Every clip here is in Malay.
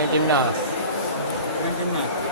main timnas. Main timnas.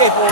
kepo.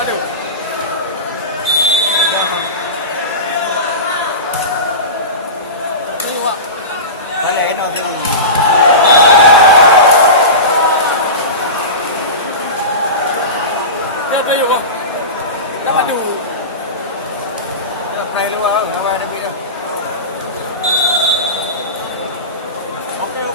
Aduh. Balik itu tu. Dia tu juga. Dapat dulu. Dia try luar, awak ada bila. Okey.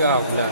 Ya, benar.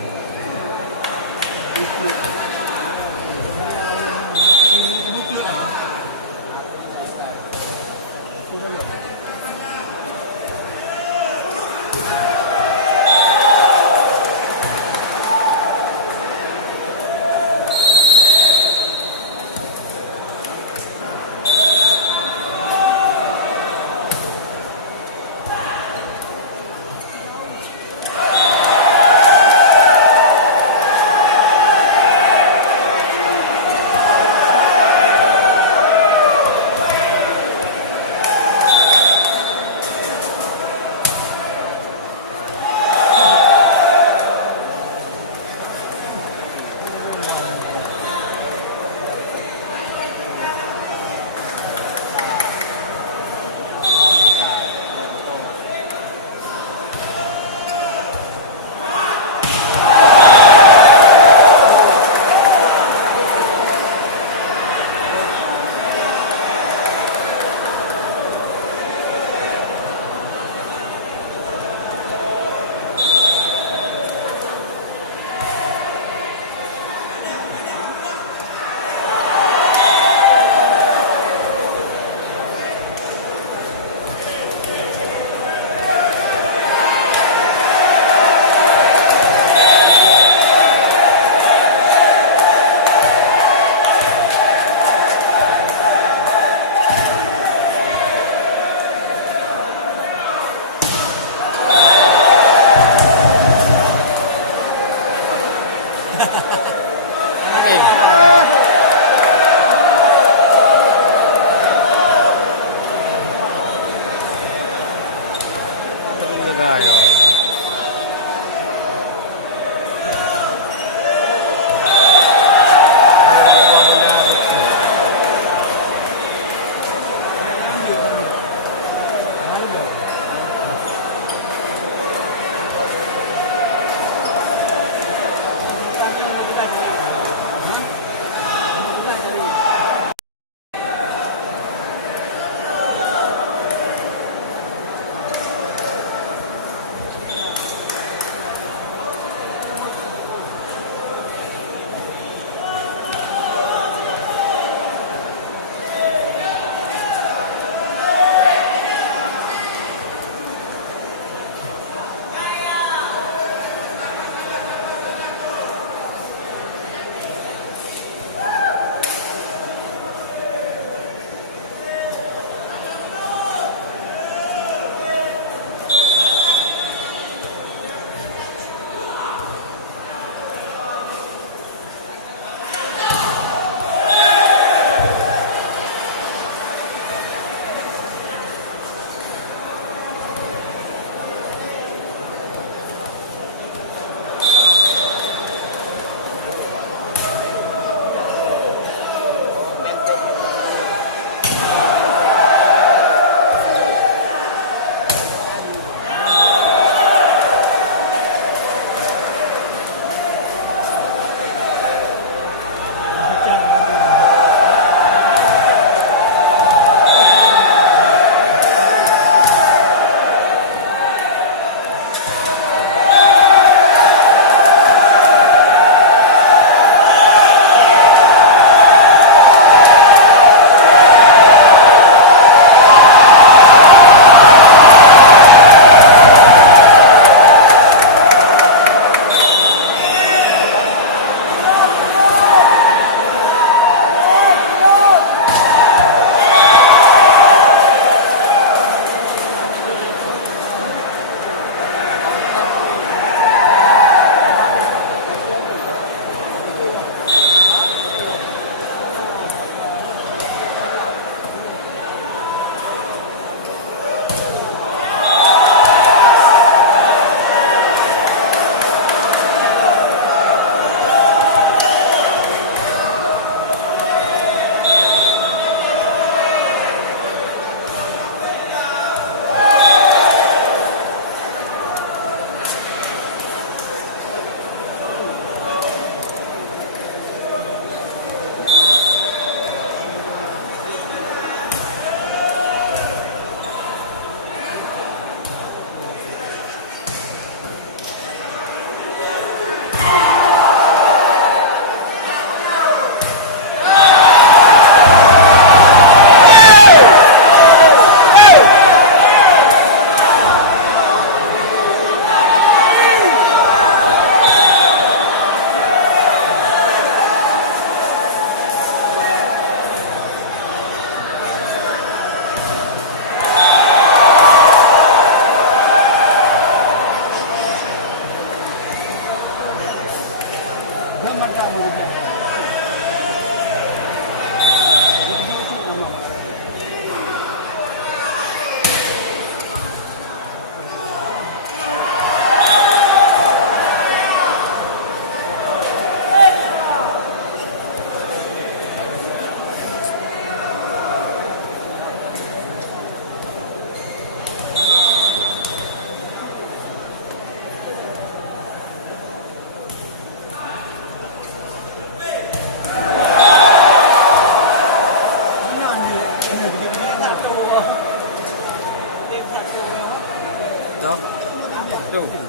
tu.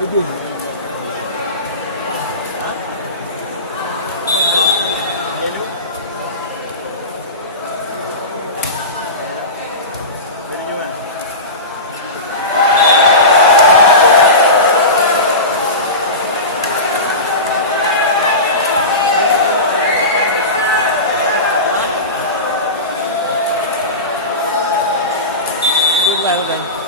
Well then.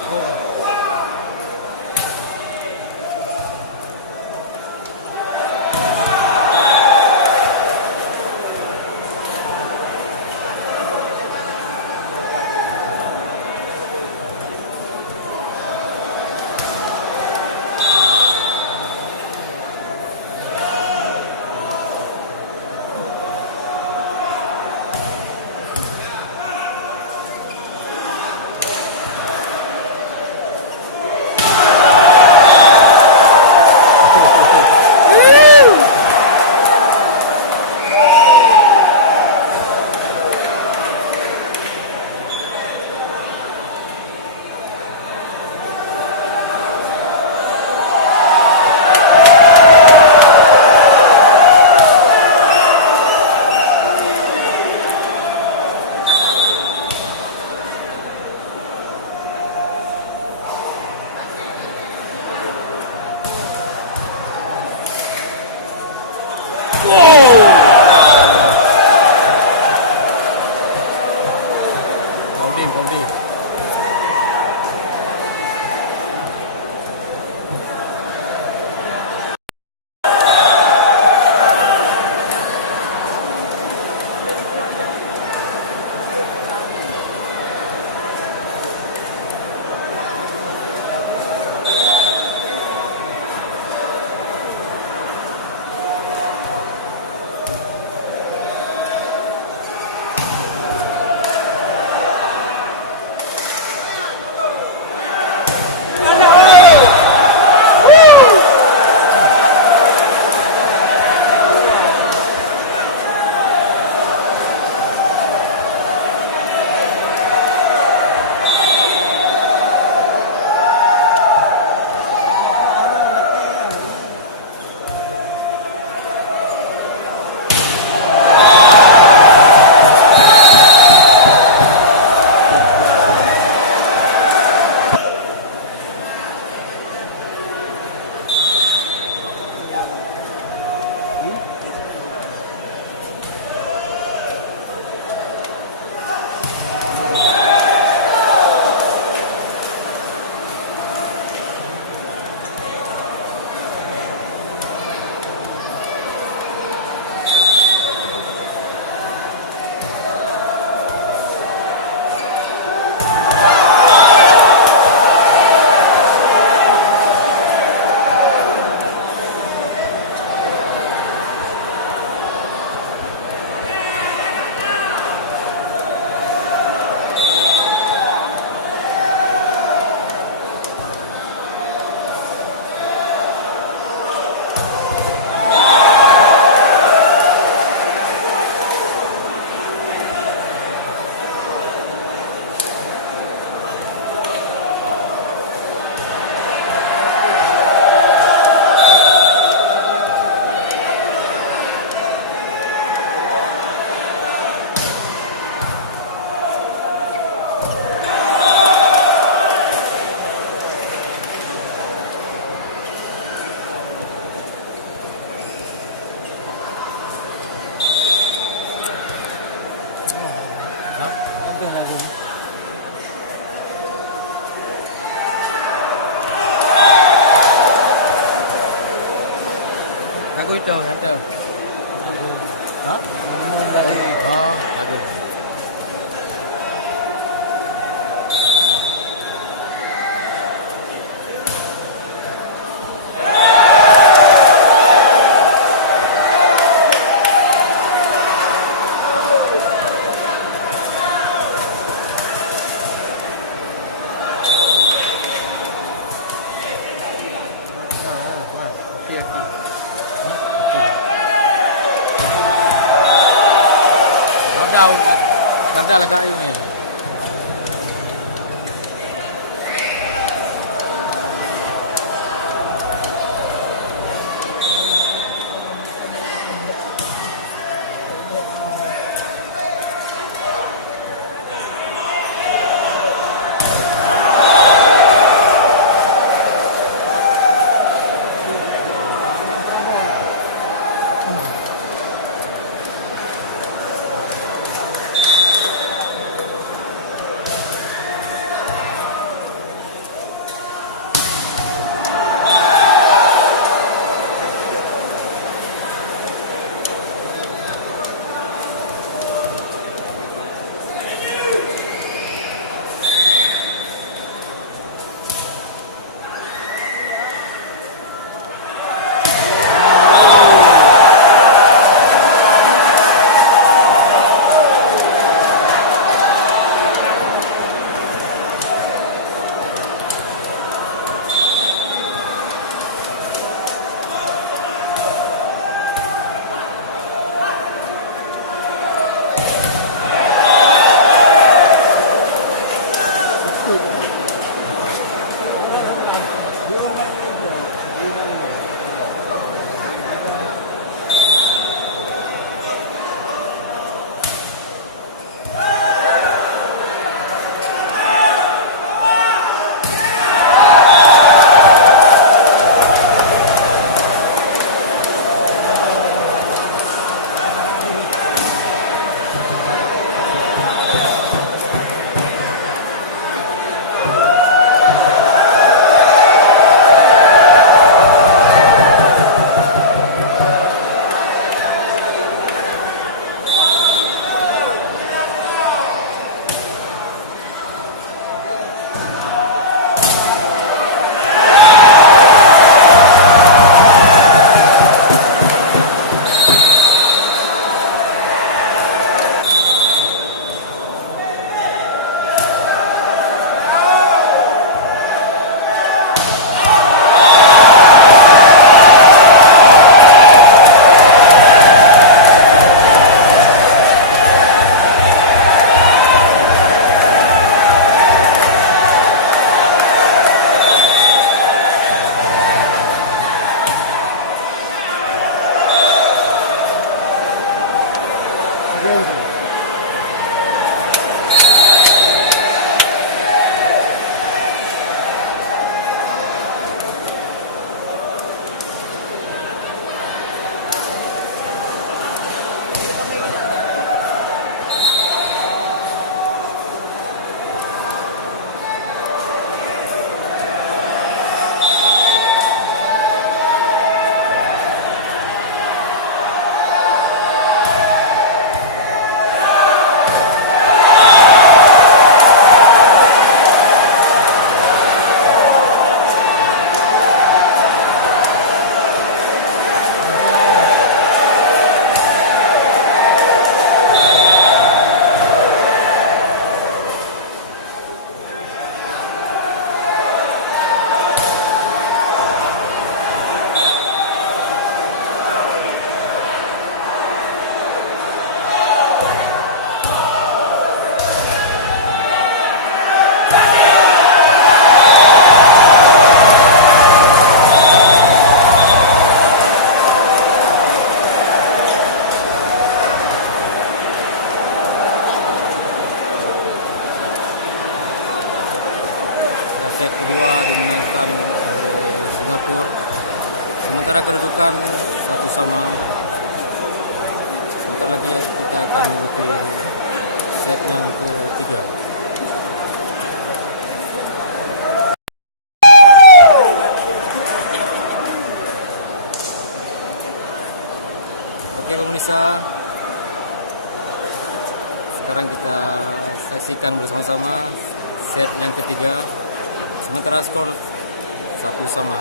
bersama.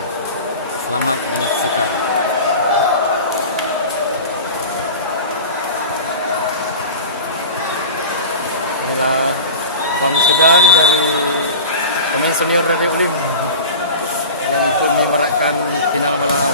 Penghargaan dari pemain senior dari Ulim yang ikut memenangkan final malam.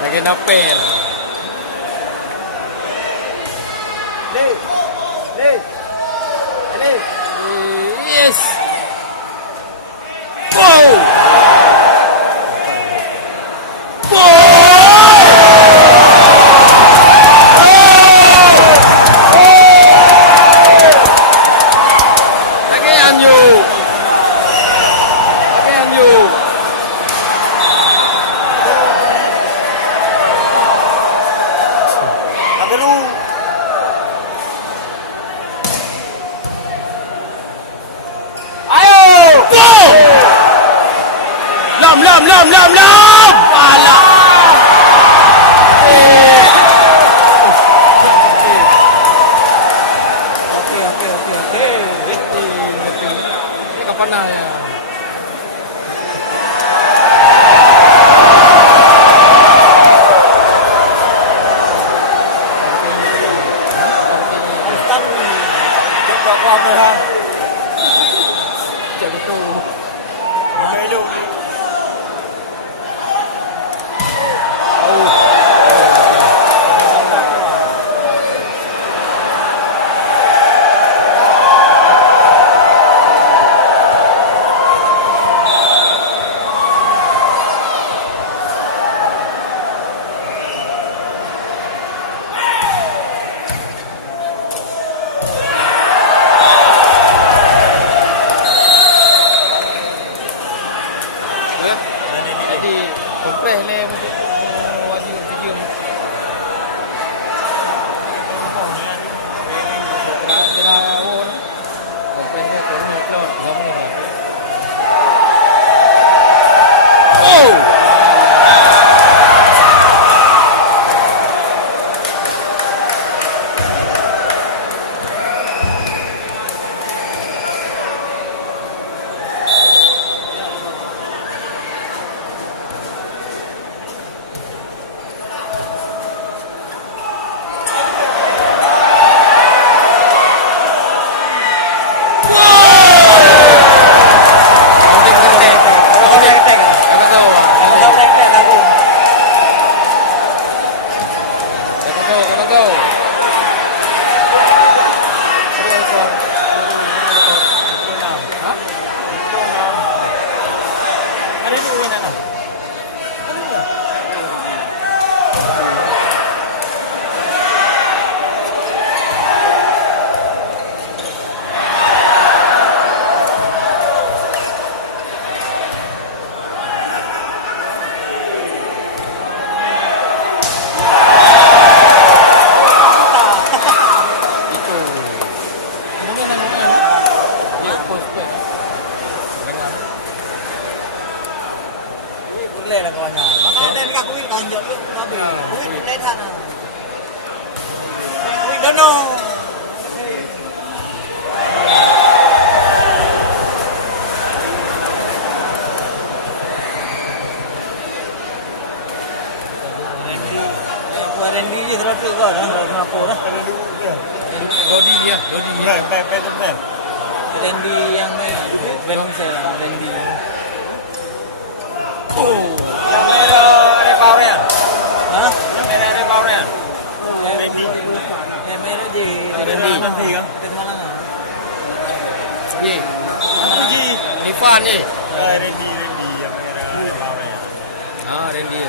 Lagi napir. Yes. Wow. Compreh le wajib tujuh. Kira awon. Compreh le turun upload. Oh! Ada di UIN mana? Lên là coi nào. Maka dan ka kuwi lanjut yo babe. Kuwi letan. Kuwi dono. Kemarin di Jerat juga dah, kenapa dah? Rodi dia. Baik. Randy yang ni, belum saya Randy. Oh, yang merah ada powernya. Hah? Yang merah ada powernya. Randy. Kamera di Randy kan? Malang. Ye. Malang ji. Irfan ye. Randy yang merah ada powernya. Ah, Randy.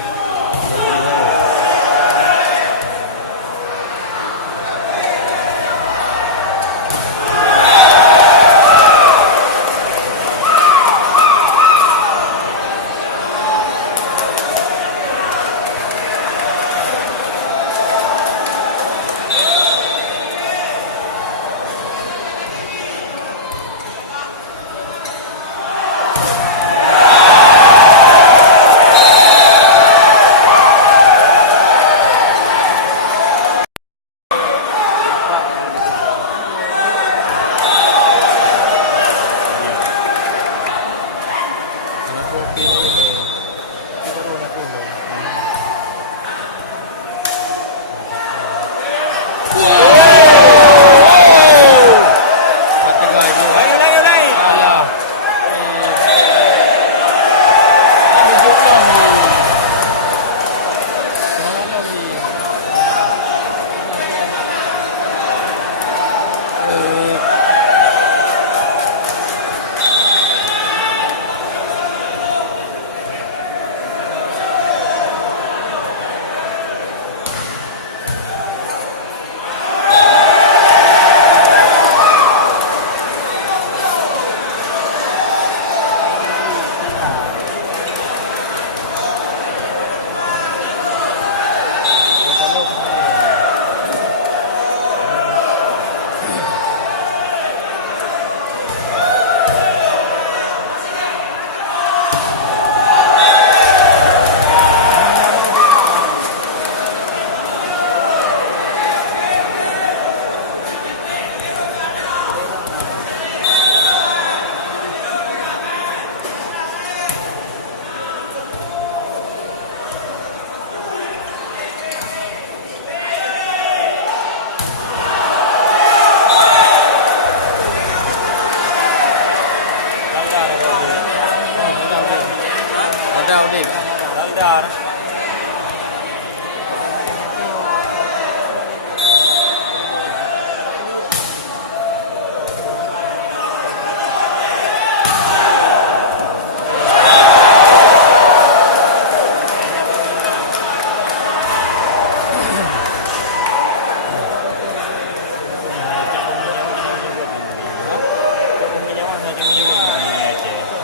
Dar.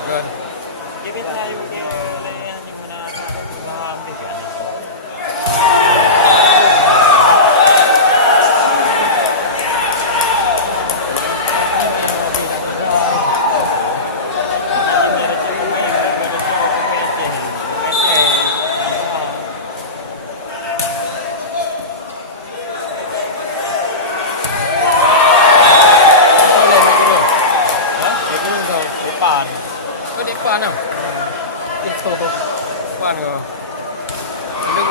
Good. Kita tahu dia yang di mana. depan kau. Ini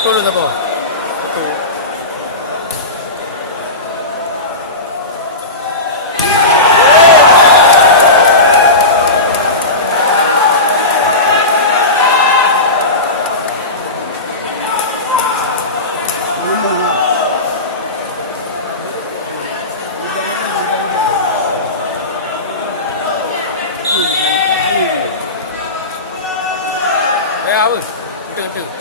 turun apa? Betul. Ya, betul.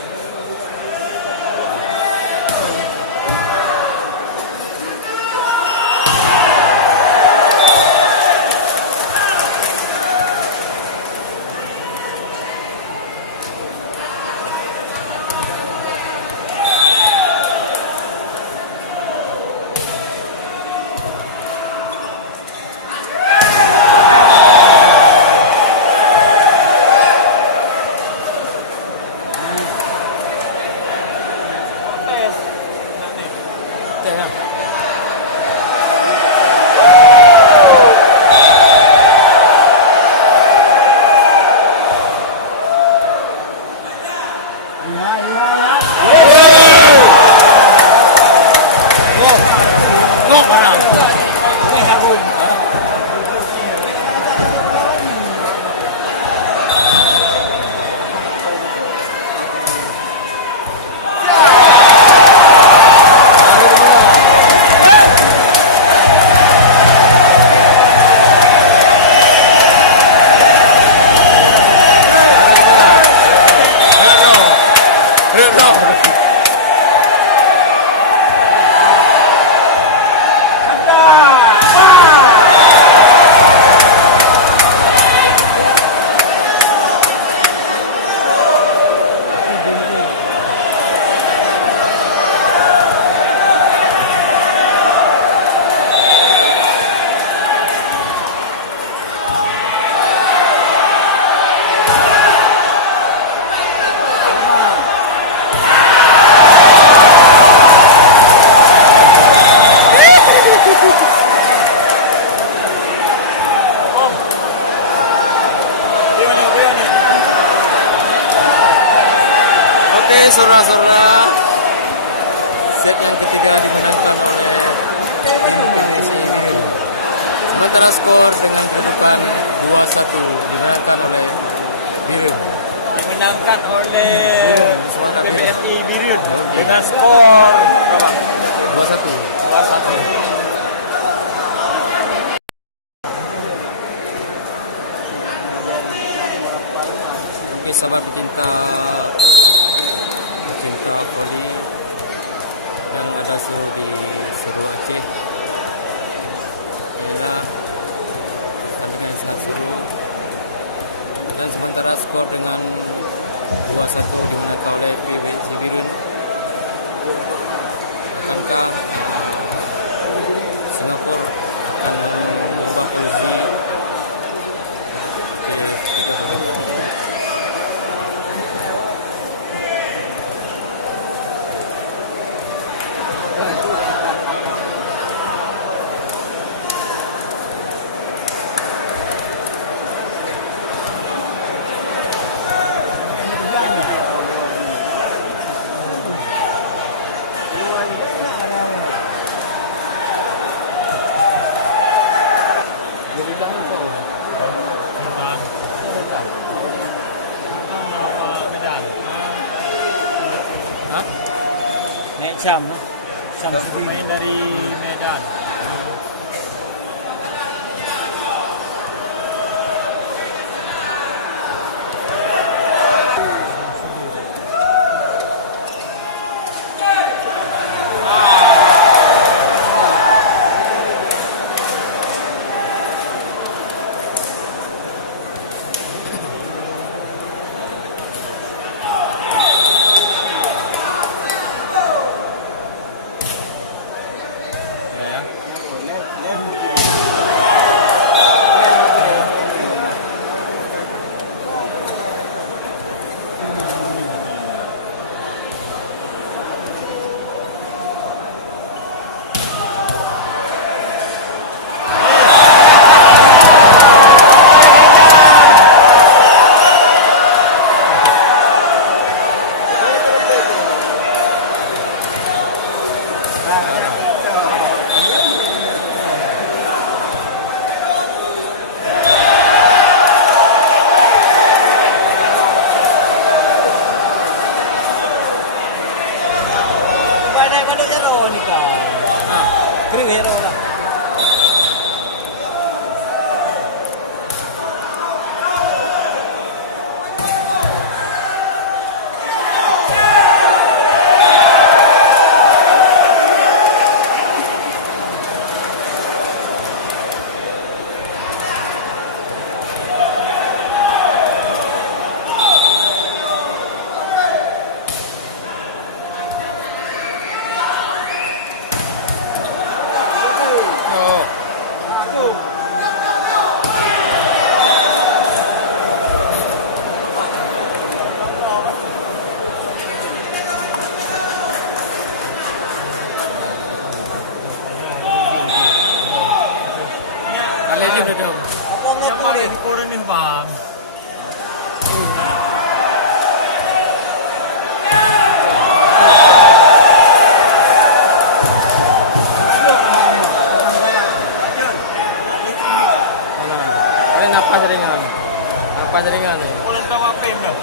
Motor. Oke, saudara-saudara. Set yang ketiga. Sementara skor kemenangan 2-1 dimenangkan oleh Birut. Dimenangkan oleh PPSI Birut dengan skor berapa? 2-1. 2-1. Sahabat kita berhasil di Serbia. Dan sementara skor dengan 2-1 dimenangkan oleh PPSI Birut. Lebih banyak kok. Hah? Naik Syam, no? Syam Pemain dari Medan. Balik hero ni kau. Kering hero lah. Bang. Napas ringan. Napas ringan ni. Boleh tambah pen dah.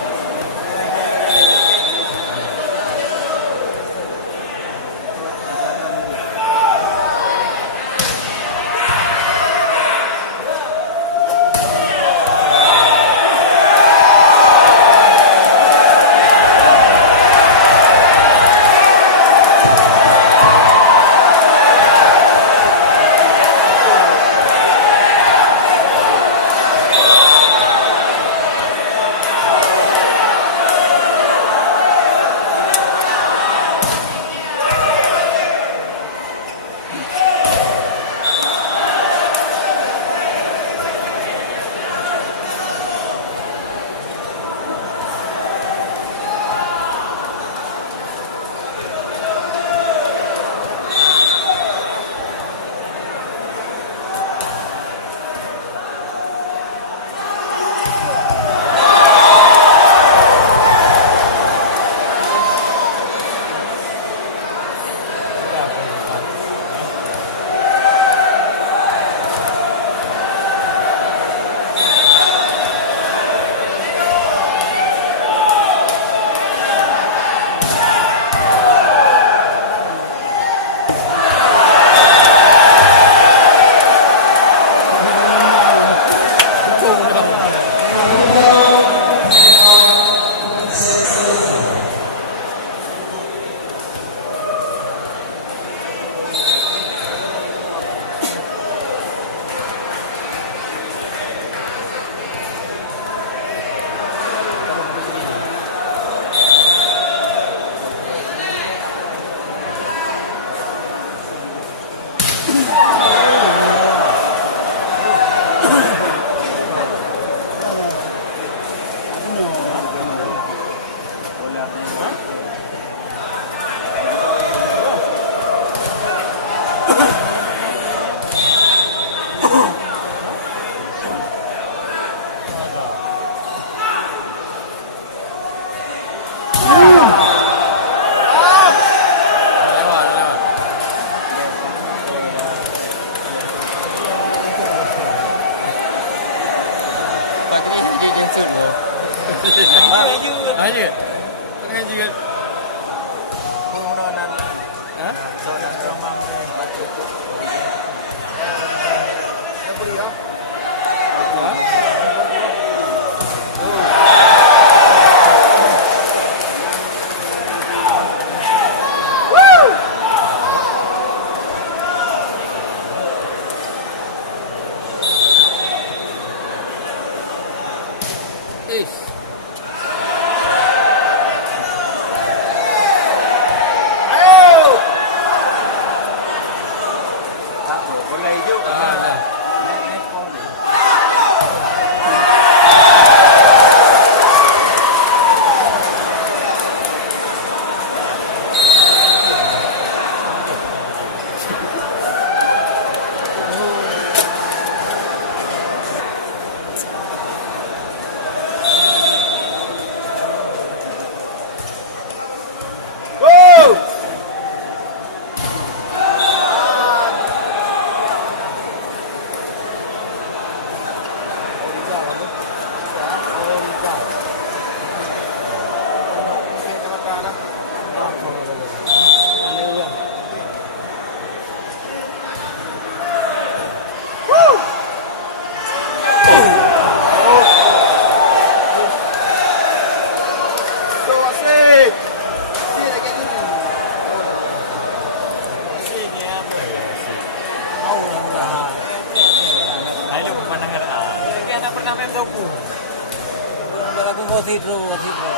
wasit bro, wasit bro.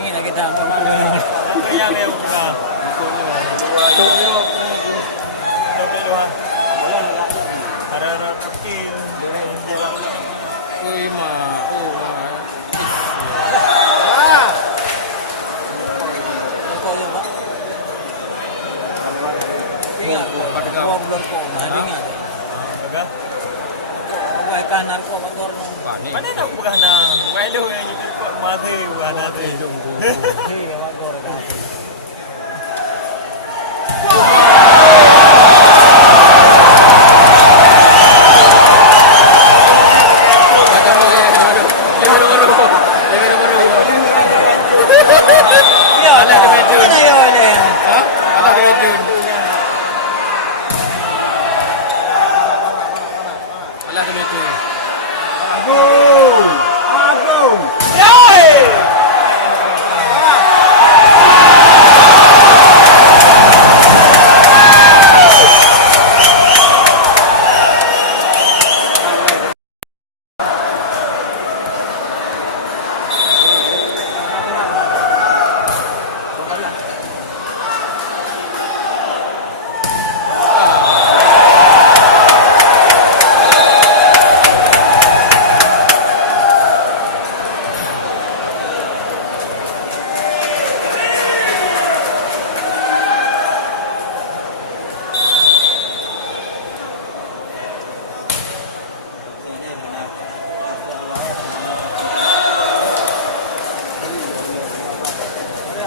Ini lagi dah apa? Yang kita. Ada kecil. Lima. Kau ni pak. Ingat kau belum kau mana ingat. Agak. Kau ikan narko pak Gorno. Mana nak bukan nak? Walau yang ini kok mati bukan nanti. Ni pak Gorno.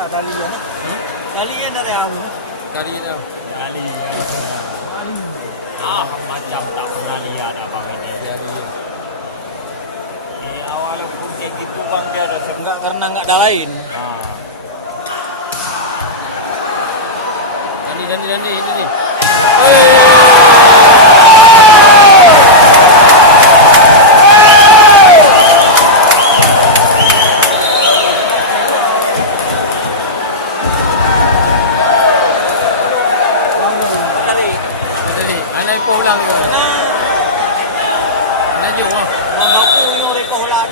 Talian ni. Talian dari apa? Kali dah. Kali. Macam tak pernah lihat abang ini. Jadi. Awal aku kayak gitu bang dia ada Enggak karena enggak ada lain. Dandi itu nih. Anak pulang ke? Anak jauh. Nak punya rekor lah.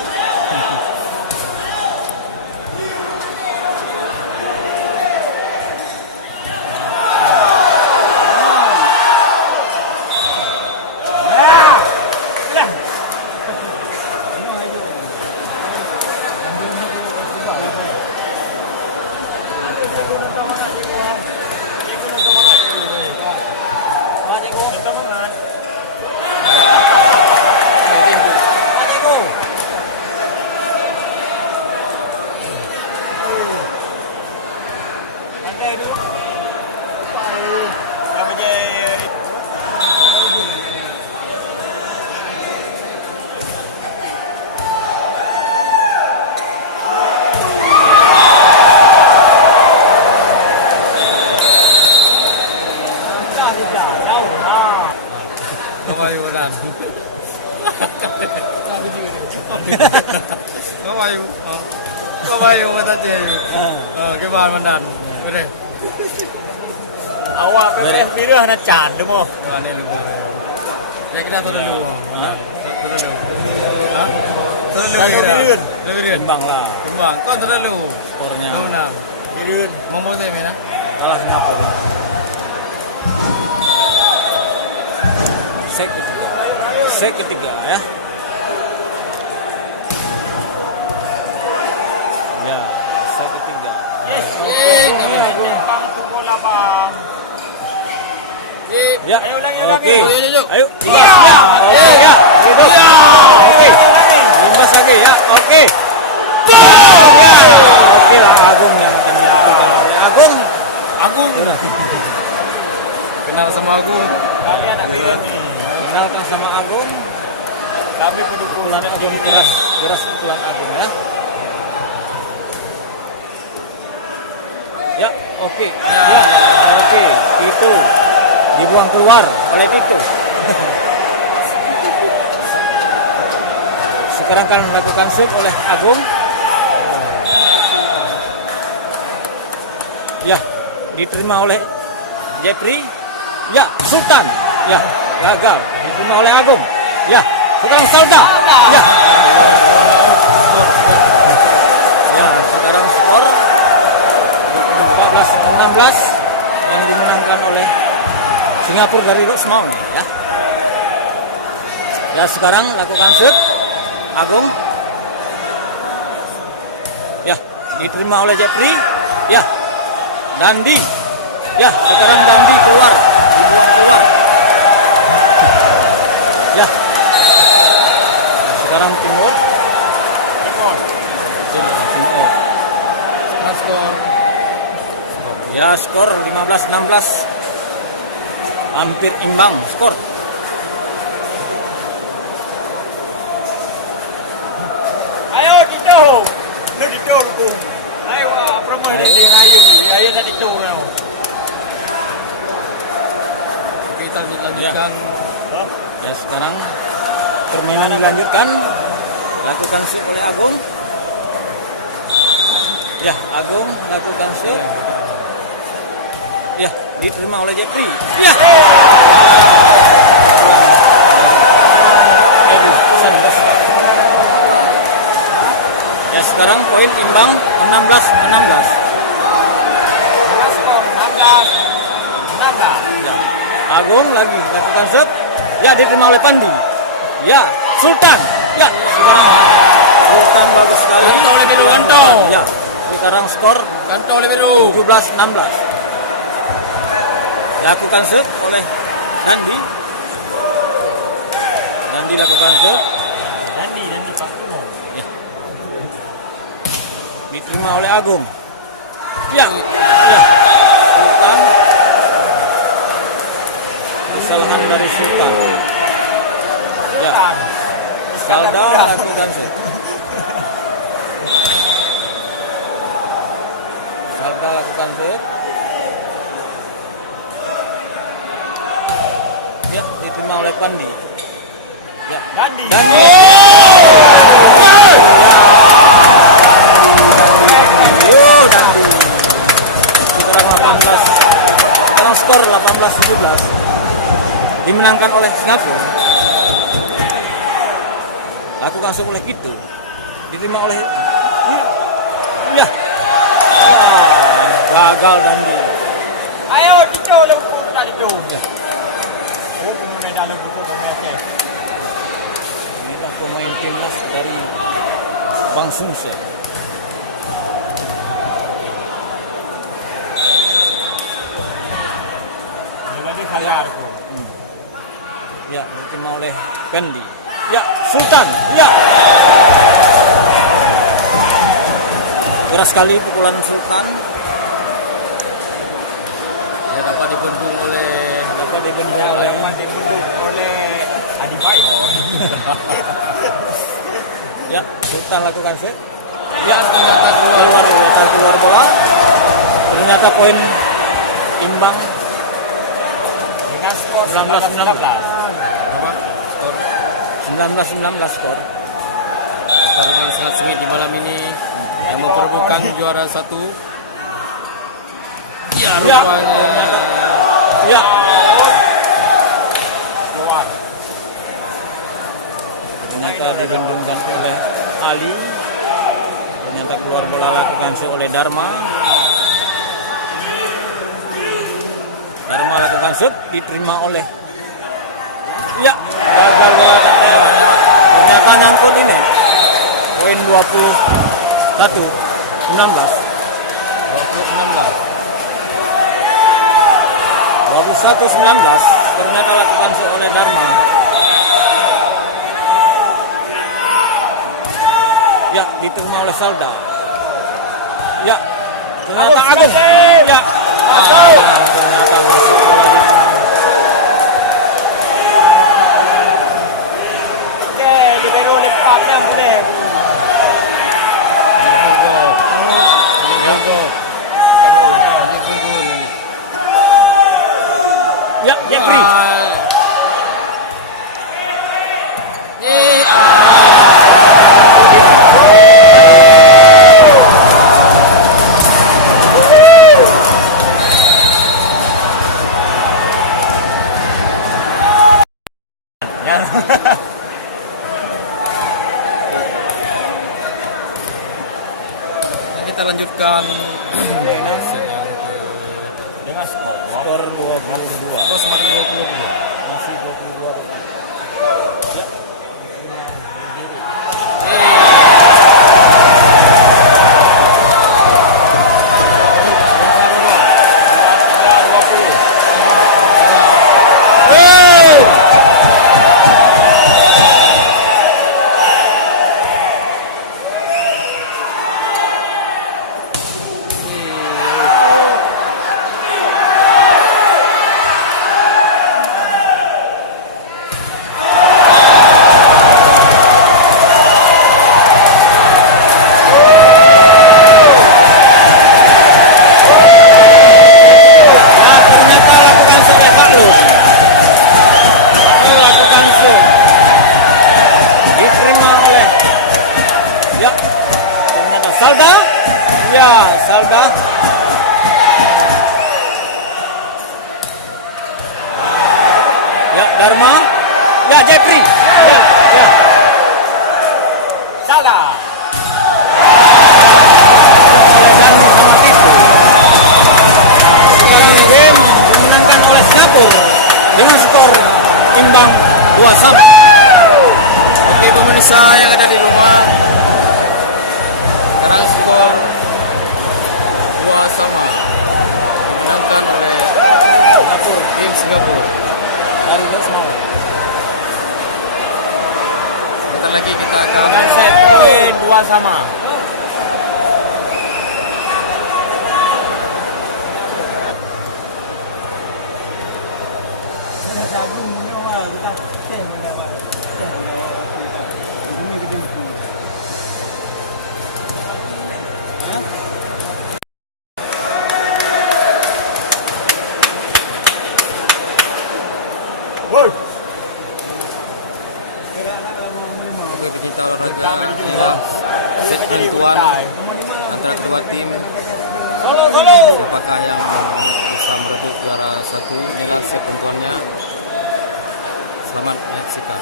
Kawayu kan. Kawayu. Kawayu mata ciayu. Cái bàn mình đặt. Cái này. Awak birah nak can demo. Mana lu? Ya kita tu dulu. Tu dulu. Tu dulu. Lebih Timbang lah. Timbang. Kau tu dulu. Skornya. Tu nak. Birun. Momo tu mana? Kalah Singapura. Set ketiga ya. Ya, set ketiga. Ini aku. Bang tu bola bang. Ya. Ayo ulangi. Ayo. Ya. Oke ya. Hidup. Oke. Limbas lagi ya. Oke. Boom ya. Oke lah Agung yang akan dipukulkan oleh Agung. Kenal sama aku. Kalian nak turun. Kenalkan sama Agung. Tapi Pukulan Agung keras pukulan Agung ya. Ya, oke. Ya, oke. Itu dibuang keluar oleh pintu. Sekarang akan melakukan save oleh Agung. Ya, diterima oleh Jeffrey. Ya, Sultan. Ya, gagal. Diterima oleh Agung. Ya, sekarang Salda. Ya. Ya, sekarang skor 14-16 yang dimenangkan oleh Singapura dari Rosmau. Ya. Ya, sekarang lakukan shoot. Agung. Ya, diterima oleh Jeffrey. Ya, Dandi. Ya, sekarang Dandi keluar. Ya, sekarang Timur. Timur. Skor. Ya, skor 15-16. Hampir imbang skor. Ayo Dito. Dito tu. Ayo promo di ayo. Ayo tadi Dito now. Kita lanjutkan. Ya, sekarang permainan dilanjutkan. Lakukan shoot oleh Agung. Ya, Agung lakukan shoot. Ya, diterima oleh Jeffrey. Ya. Ya, sekarang poin imbang 16-16. Skor 16. Ya. Agung lagi lakukan shoot. Ya, diterima oleh Pandi. Ya, Sultan. Ya, sekarang Sultan bagus sekali. Kanto oleh biru, kanto. Ya, sekarang skor Kanto oleh biru. 17-16. Lakukan shoot oleh Dandi. Dandi lakukan shoot. Nanti pastinya. Ya. Diterima oleh Agung. Ya, ya. Sultan. Kesalahan dari Sultan. Ya. Salda lakukan shoot. Salda lakukan shoot. Ya, diterima oleh Pandi. Ya, Dandi. Dandi. Sekarang 18. Sekarang skor 18-17. Dimenangkan oleh Singapura. Lakukan shoot oleh Kitu. Diterima oleh ya. Gagal Dandi. Ayo Dito lemput tadi Dito. Ya. Oh, pemain dalam betul pemain. Inilah pemain timnas dari Bang Sungse. Lagi khayal tu. Ya, diterima oleh Pendi. Ya, Sultan. Ya. Keras sekali pukulan Sultan. Ya, dapat dibendung oleh Yang mati butuh oleh Adi Bayo. Ya, Sultan lakukan set. ya ternyata keluar bola. Ternyata poin imbang Dengan skor 19-19. 19. 19-19 skor. Pertarungan sangat sengit di malam ini yang memperebutkan juara satu. Ya, Ya, rupanya. ternyata. Ya, Keluar. ternyata dibendungkan oleh Ali. Ternyata keluar bola lakukan shoot oleh Dharma. Dharma lakukan shoot, diterima oleh ya, gagal bola tak lewat. Ternyata nyangkut ini. Poin 21-19. 21-19. Ternyata lakukan shoot oleh Dharma. Ya, diterima oleh Salda. Ya, ternyata Agung. Ya, Masuk. ternyata masuk bola di Oke, libero lepas dah boleh. ya, Jeffrey. Ya. Kita lanjutkan permainan dengan skor 22. terus semakin 20. Masih 22. Ya. Salda, ya Salda. Ya Dharma, ya Jeffrey, ya. Salda. Dharma sama Tipu. Sekarang game dimenangkan oleh Singapura dengan skor imbang 2-1. Oke pemirsa yang ada di rumah, karena skor 2-sama dimenangkan oleh tim Singapura. Dan semua. Sebentar lagi kita akan Set 2-sama. Woi. Pertama di jumpa. set Jadi penentuan bentai. antara dua tim. Solo, solo. Apakah yang bisa merebut juara satu dengan set penentuannya? Selamat menyaksikan.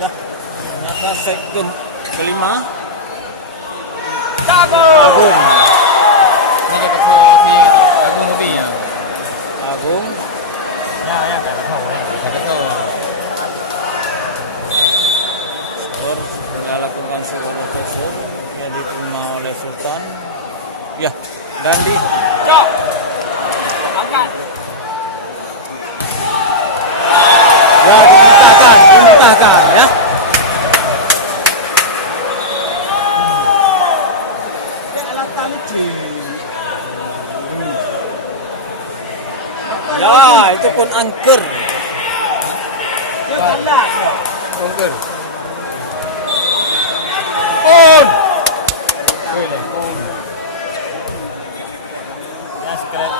Ya, ternyata set kelima. Jago. Agung, Ini ke pokok di Agung Hobi ya. Agung. Ya, ya, tak tahu ya. Betul. Skor sudah lakukan seluruh pressure yang diterima oleh Sultan. Ya, Dandi. Cok. Angkat. Ya, dimuntahkan ya. Ya, itu pun angker. Konker. Pun. Ya, sekret.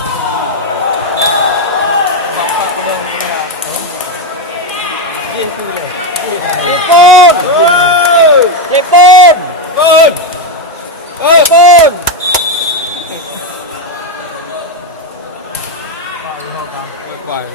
Telepon. Telepon. Pun. Telepon. Baik.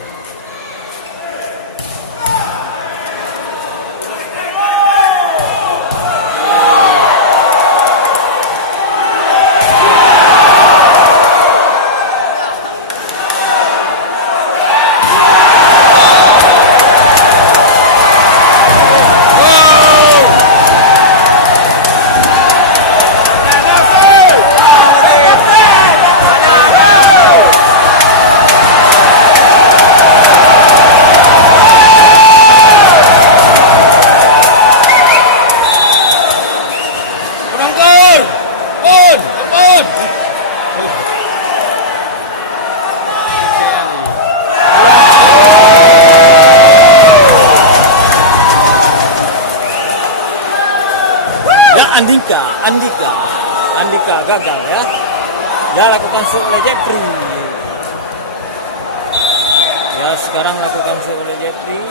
Andika gagal ya. Dia lakukan shoot oleh Jeffrey. Ya, sekarang lakukan shoot oleh Jeffrey.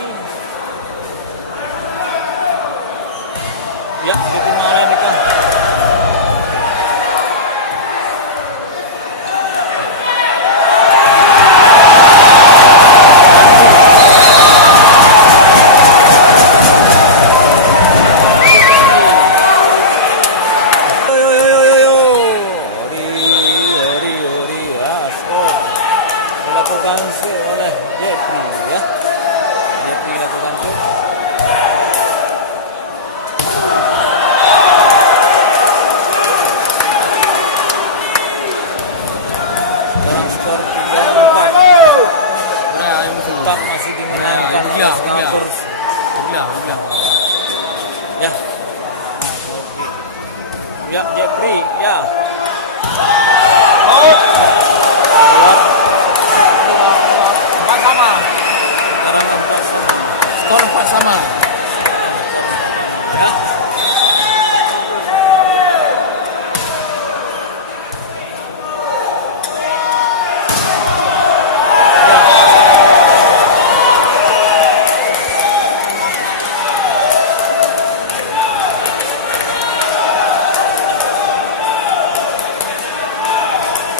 Ya, diterima oleh Andika. Lakukan shoot oleh Jeffrey ya. Jeffrey lakukan shoot. Sekarang skor 3-4. Nah, yang betul. Tetap masih dimenangkan oleh Snappers. Udah. Ya. Ya, Jeffrey ya. Out. Empat sama. Skor 4 sama.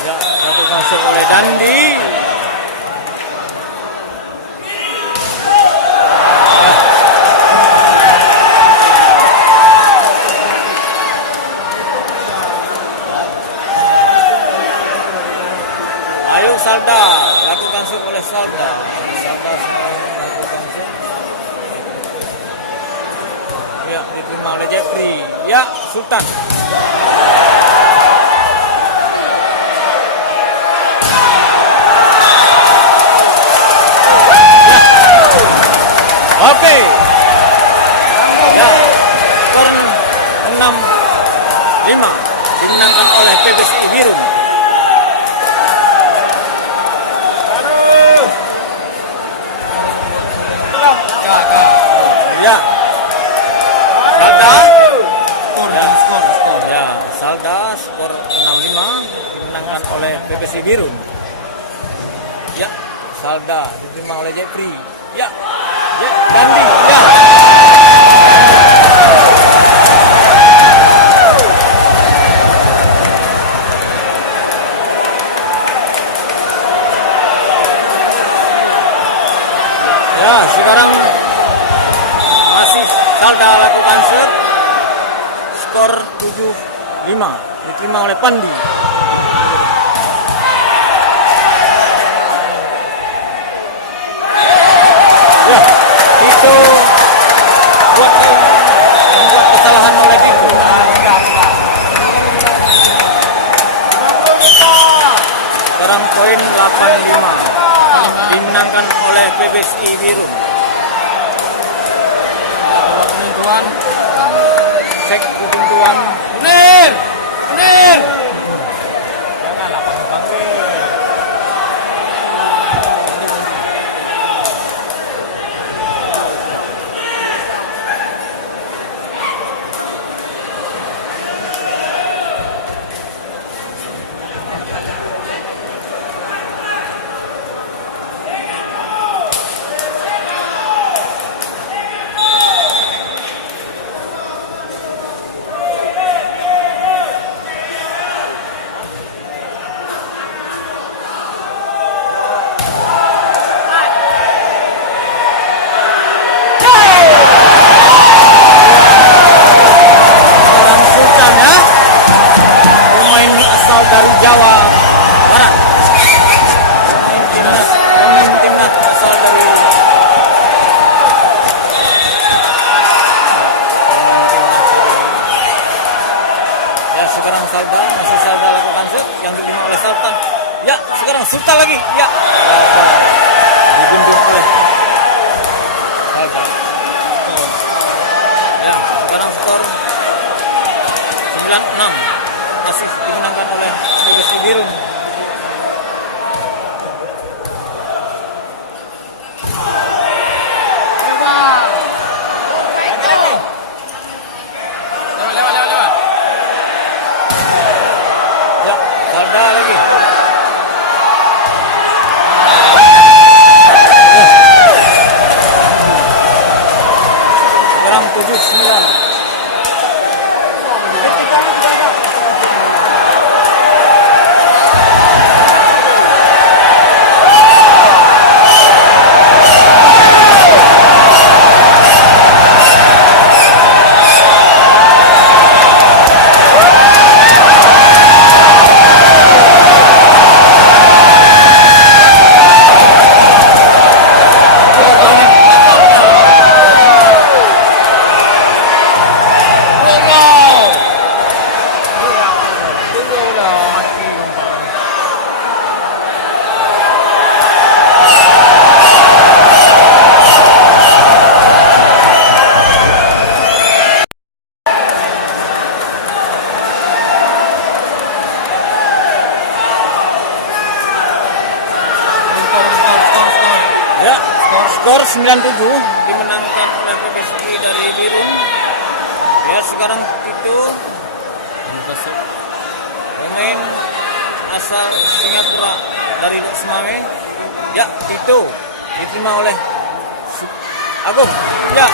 Ya, satu masuk oleh Dandi. Ayo Salda, lakukan shoot oleh Salda. Salda sekarang melakukan shoot. Ya, diterima oleh Jeffrey. Ya, Sultan. Oke. Ya, skor 6-5 dimenangkan oleh PBSI Biru. Ya. Salda. Skor. Ya, Salda skor 6-5 dimenangkan oleh PBSI Biru. Ya, Salda diterima oleh Jeffrey. Ya. Dandi. Ya. Ya, sekarang masih Salda lakukan shoot. Skor 7-5 diterima oleh Pandi. Ya, itu membuat kesalahan oleh Tito. Sekarang poin 8-5 dimenangkan oleh PBSI Biru. Tuan. Cek ketentuan. Munir. Janganlah panggil. Seorang Sultan ya. Pemain asal dari Jawa Barat. Pemain timnas asal dari Ya, sekarang Salda, masih Salda lakukan shoot yang diterima oleh Sultan. Ya, sekarang Sultan lagi. Ya. Digunting oleh Salda. Ya, sekarang skor 9-6 masih dimenangkan oleh PBSI Biru. Ya, skor 97 Dimenangkan oleh PPSI dari Birun. Ya, sekarang itu pemain asal Singapura dari Semame. ya itu diterima oleh Agung. Ya,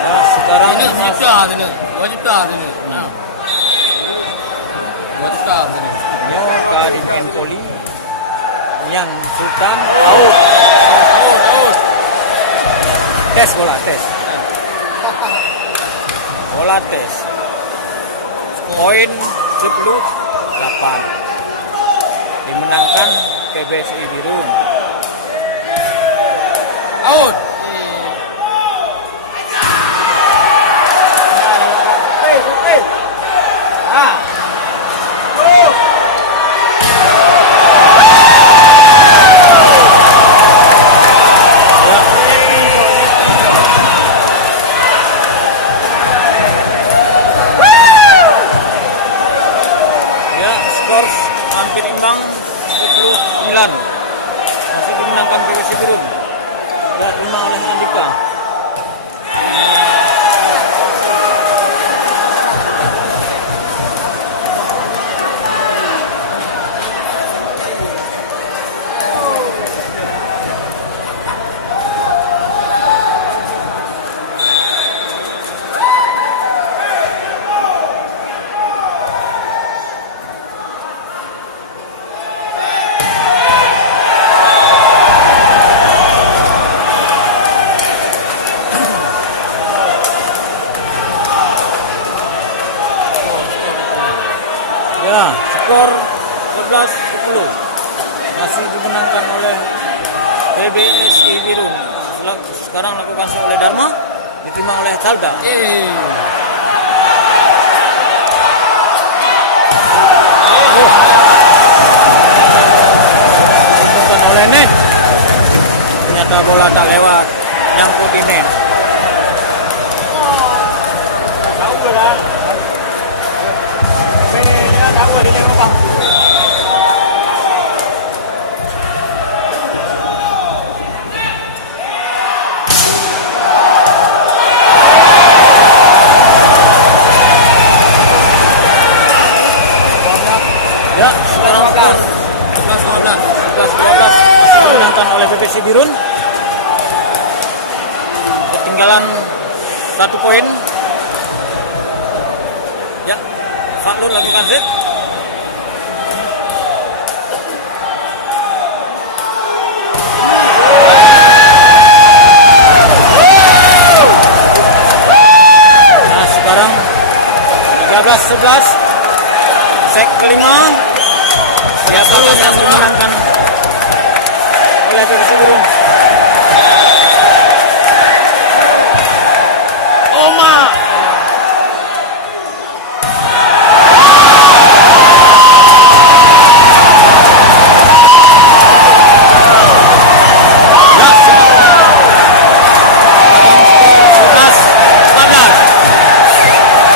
Ya, sekarang Wajib dah sini. Wajib dah sini. Wajib dah sini. Nyo Karim Empoli yang Sultan out. Out. Tes bola tes. bola tes. Poin 78. Dimenangkan PBSI Birun. Out. Ya, skor hampir imbang 79. Masih dimenangkan PBSI Birun. Ya, terima oleh Andika. Ya, skor 11-10 masih dimenangkan oleh PBSI Birun. Sekarang lakukan oleh Dharma, diterima oleh Salda. dimenangkan oleh Net. Ternyata bola tak lewat, nyangkutin net. Tahu lah. Pengennya tahu di apa? Ya, sekarang 11-12 masih dimenangkan oleh PPSI Birun. Ketinggalan 1 poin. Ya, Faklun lakukan set. Nah, sekarang 13-11 Set kelima. siapa yang dimenangkan oleh PPSI Birun. Oma.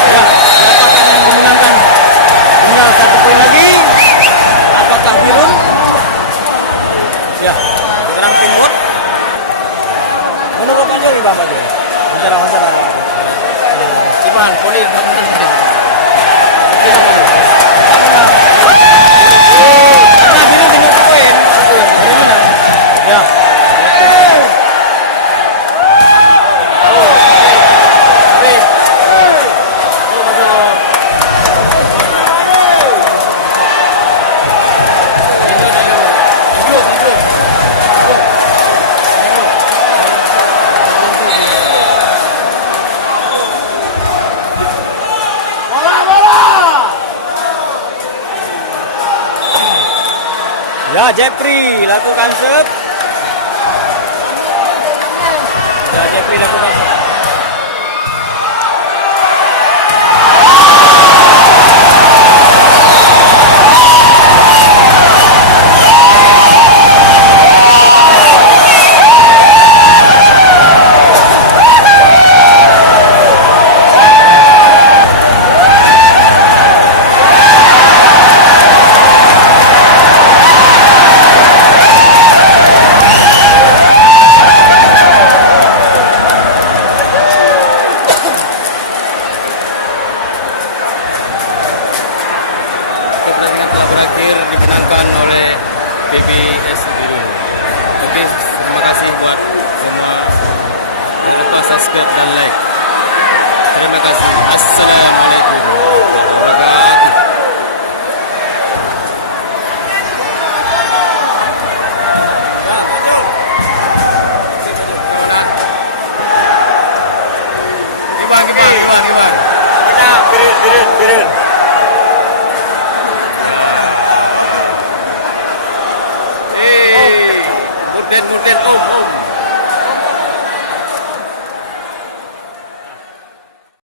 Ya, siapakah yang dimenangkan? Tinggal 1 poin lagi. Apakah Birun? Ya, Serang timur. menurut Anda gimana dia? Wawancara. Iban, polis. Karena Biru tinggal poin. Biru menang. Ya. Ya, Jeffrey lakukan serve. Ya, Jeffrey lakukan. Pertandingan telah berakhir dimenangkan oleh PBS Biru. Oke, terima kasih buat semua. Jangan lupa subscribe dan like. Terima kasih. Assalamualaikum warahmatullahi wabarakatuh.